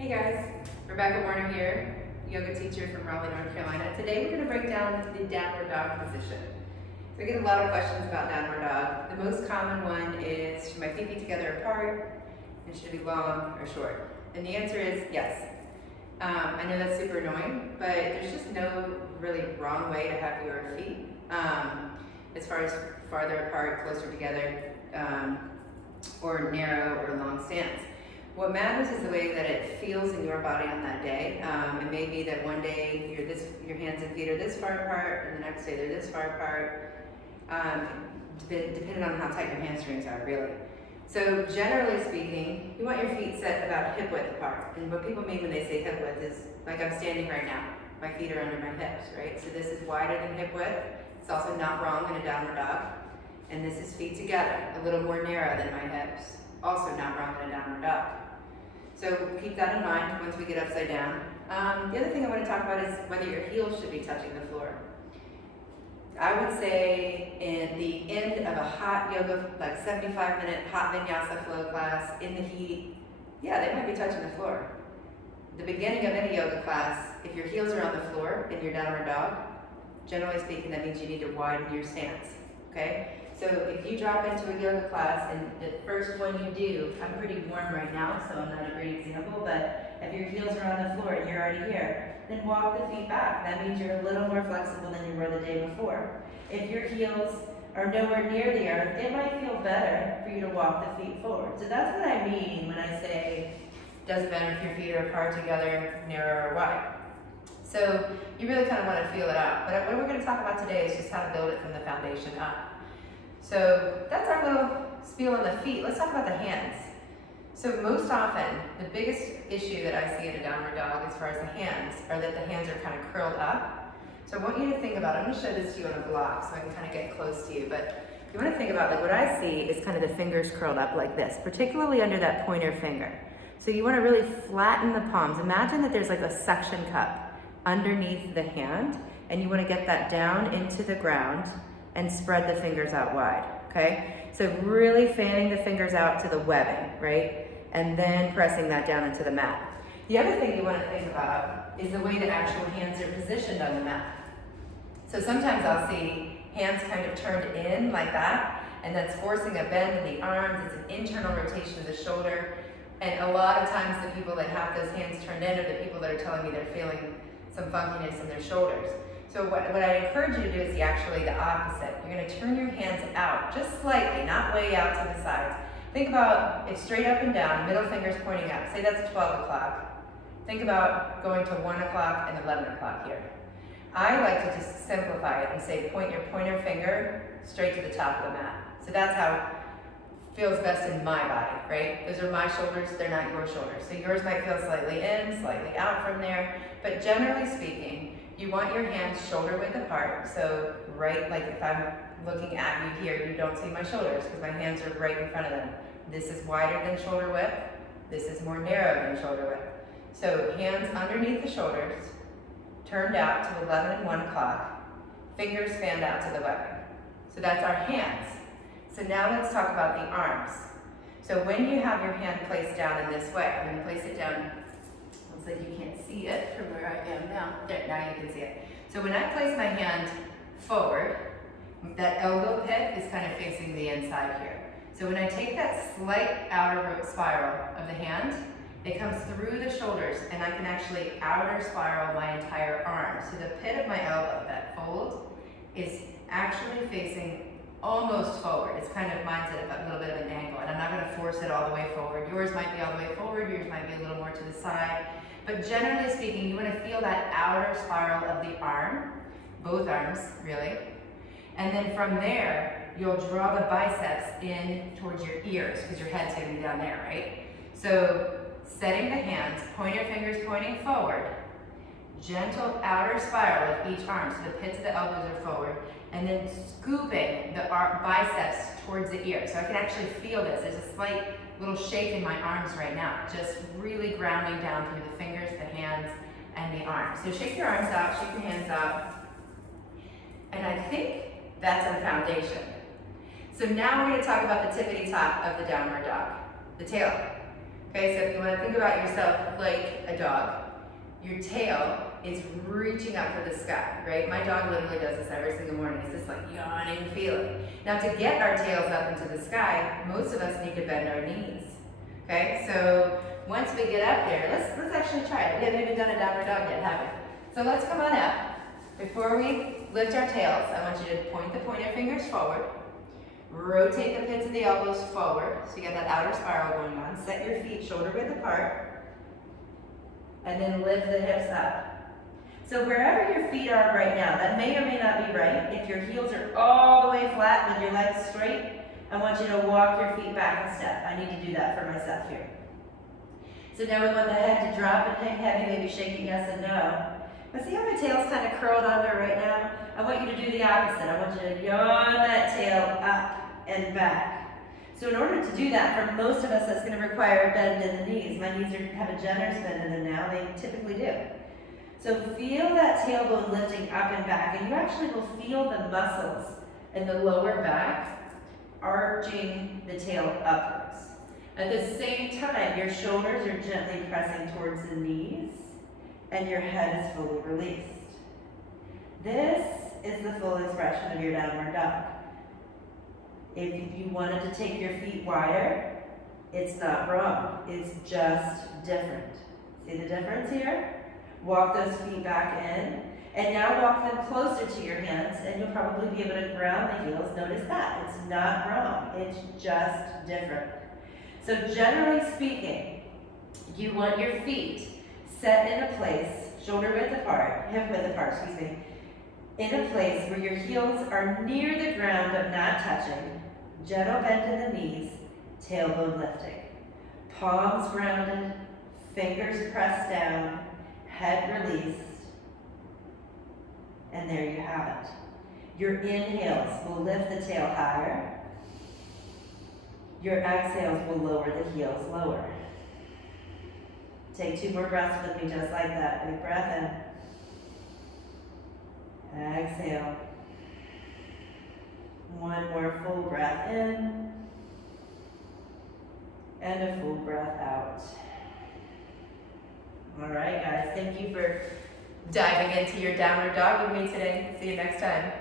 Hey guys, Rebekah Warner here, yoga teacher from Raleigh, North Carolina. Today we're going to break down the downward dog position. So I get a lot of questions about downward dog. The most common one is, should my feet be together apart, and should it be long or short? And the answer is yes. I know that's super annoying, but there's just no really wrong way to have your feet. As far as farther apart, closer together, or narrow or long stance. What matters is the way that it feels in your body on that day. It may be that one day your hands and feet are this far apart, and the next day they're this far apart, depending on how tight your hamstrings are, really. So generally speaking, you want your feet set about hip width apart. And what people mean when they say hip width is like I'm standing right now. My feet are under my hips, right? So this is wider than hip width. It's also not wrong in a downward dog. And this is feet together, a little more narrow than my hips. Also not wrong in a downward dog. So keep that in mind once we get upside down. The other thing I want to talk about is whether your heels should be touching the floor. I would say in the end of a hot yoga, like 75-minute hot vinyasa flow class in the heat, yeah, they might be touching the floor. The beginning of any yoga class, if your heels are on the floor in your downward dog, generally speaking, that means you need to widen your stance, okay? So if you drop into a yoga class and the first one you do, I'm pretty warm right now, so I'm not a great example, but if your heels are on the floor and you're already here, then walk the feet back. That means you're a little more flexible than you were the day before. If your heels are nowhere near the earth, it might feel better for you to walk the feet forward. So that's what I mean when I say, doesn't matter if your feet are apart together, narrow or wide. So you really kind of want to feel it out. But what we're going to talk about today is just how to build it from the foundation up. So that's our little spiel on the feet. Let's talk about the hands. So most often, the biggest issue that I see in a downward dog as far as the hands are that the hands are kind of curled up. So I want you to think about, I'm going to show this to you on a block so I can kind of get close to you, but you want to think about, like what I see is kind of the fingers curled up like this, particularly under that pointer finger. So you want to really flatten the palms. Imagine that there's like a suction cup underneath the hand, and you want to get that down into the ground and spread the fingers out wide, okay? So really fanning the fingers out to the webbing, right? And then pressing that down into the mat. The other thing you want to think about is the way the actual hands are positioned on the mat. So sometimes I'll see hands kind of turned in like that, and that's forcing a bend in the arms. It's an internal rotation of the shoulder. And a lot of times the people that have those hands turned in are the people that are telling me they're feeling some funkiness in their shoulders. So what I encourage you to do is actually the opposite. You're going to turn your hands out just slightly, not way out to the sides. Think about it straight up and down, middle fingers pointing up. Say that's 12 o'clock. Think about going to 1 o'clock and 11 o'clock here. I like to just simplify it and say point your pointer finger straight to the top of the mat. So that's how it feels best in my body, right? Those are my shoulders, they're not your shoulders. So yours might feel slightly in, slightly out from there, but generally speaking, you want your hands shoulder width apart. So right, like if I'm looking at you here, you don't see my shoulders because my hands are right in front of them. This is wider than shoulder width. This is more narrow than shoulder width. So hands underneath the shoulders, turned out to 11 and 1 o'clock, fingers fanned out to the webbing. So that's our hands. So now let's talk about the arms. So when you have your hand placed down in this way, I'm going to place it down. Looks like you can't see it from where I am now. There, now you can see it. So when I place my hand forward, that elbow pit is kind of facing the inside here. So when I take that slight outer root spiral of the hand, it comes through the shoulders, and I can actually outer spiral my entire arm. So the pit of my elbow, that fold, is actually facing almost forward. It's kind of, mine's at a little bit of an angle, and I'm not going to force it all the way forward. Yours might be all the way forward, yours might be a little more to the side. But generally speaking, you want to feel that outer spiral of the arm, both arms, really. And then from there, you'll draw the biceps in towards your ears, because your head's going to be down there, right? So setting the hands, pointer fingers pointing forward, gentle outer spiral of each arm, so the pits of the elbows are forward, and then scooping the biceps towards the ear. So I can actually feel this. There's a slight little shake in my arms right now, just really grounding down through the fingers, the hands, and the arms. So shake your arms out, shake your hands out, and I think that's our foundation. So now we're going to talk about the tippity top of the downward dog, the tail. Okay, so if you want to think about yourself like a dog, your tail is reaching up for the sky, right? My dog literally does this every single morning. It's this like yawning feeling. Now to get our tails up into the sky, most of us need to bend our knees. Okay, so once we get up there, let's actually try it. We haven't even done a downward dog yet, have we? So let's come on up. Before we lift our tails, I want you to point the pointer fingers forward. Rotate the pits of the elbows forward, so you got that outer spiral going on. Set your feet shoulder width apart, and then lift the hips up. So wherever your feet are right now, that may or may not be right. If your heels are all the way flat with your legs straight, I want you to walk your feet back a step. I need to do that for myself here. So now we want the head to drop and hang heavy, maybe shaking yes and no. But see how my tail's kind of curled under right now? I want you to do the opposite. I want you to yawn that tail up and back. So in order to do that, for most of us, that's going to require a bend in the knees. My knees have a generous bend in them now. They typically do. So feel that tailbone lifting up and back, and you actually will feel the muscles in the lower back arching the tail upwards. At the same time, your shoulders are gently pressing towards the knees, and your head is fully released. This is the full expression of your downward dog. If you wanted to take your feet wider, it's not wrong. It's just different. See the difference here? Walk those feet back in, and now walk them closer to your hands, and you'll probably be able to ground the heels. Notice that. It's not wrong. It's just different. So generally speaking, you want your feet set in a place, shoulder width apart, hip width apart, in a place where your heels are near the ground but not touching, gentle bend in the knees, tailbone lifting. Palms grounded, fingers pressed down, head released, and there you have it. Your inhales will lift the tail higher. Your exhales will lower the heels lower. Take 2 more breaths with me just like that. Big breath in. Exhale. 1 more full breath in. And a full breath out. All right, guys. Thank you for diving into your downward dog with me today. See you next time.